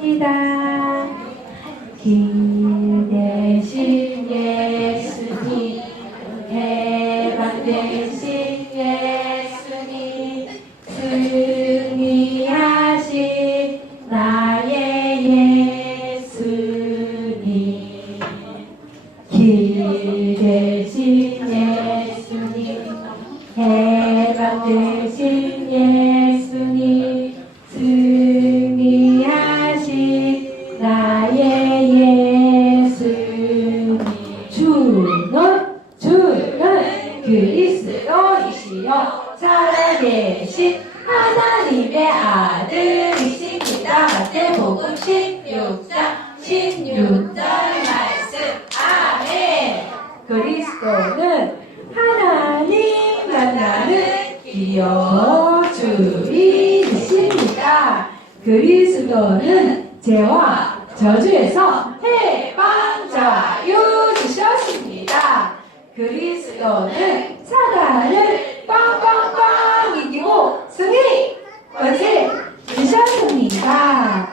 시작합니다. 길 대신 예수님, 해방 대신 예수님, 승리하신 나의 예수님. 길 대신 예수님 해방 대신 그리스도이시여 살아계신 하나님의 아들이십니다 마태복음 16장 16절 말씀. 아멘. 그리스도는 하나님 만나는 귀여운 주이십니다. 그리스도는 죄와 저주에서 해방자유 주셨습니다. 그리스도는 사 단을 빵빵빵 이기고 승리! 권세 주셨습니다.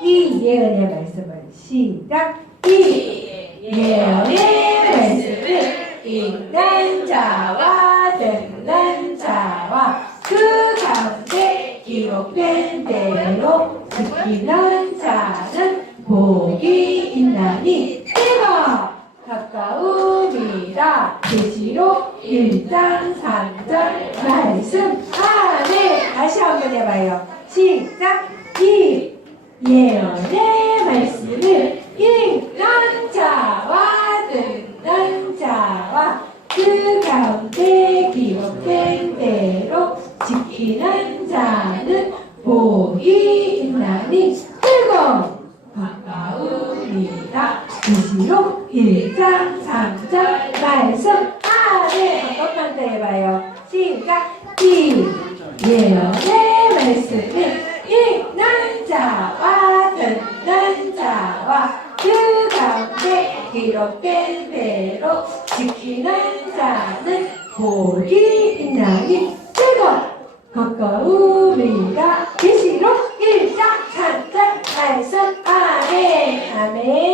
이 예언의 말씀을 시작! 이 예언의 말씀을 읽는 자와 듣는 자와 그 가운데 기록된 대로 지키는 자는 복이 있나니 때가 가까움이라 계시록 1장 3절 말씀. 아네. 다시 한번 해봐요. 시작. 이 예언의 말씀을 읽는 자와 듣는 자와 그 가운데 기록된 대로 지키는 자는 복이 있나니 뜨거 가까움이다. 계시록 1장 3절 발사 하네. 잠깐만 더 해봐요? 시작. 이예언의 네, 말씀은 이 난자와 된 난자와 그 가운데 기록된 대로 지키는 자는 복이 있나니 최고 가까우리가 계시록 1장 3절 말씀 아멘 아멘.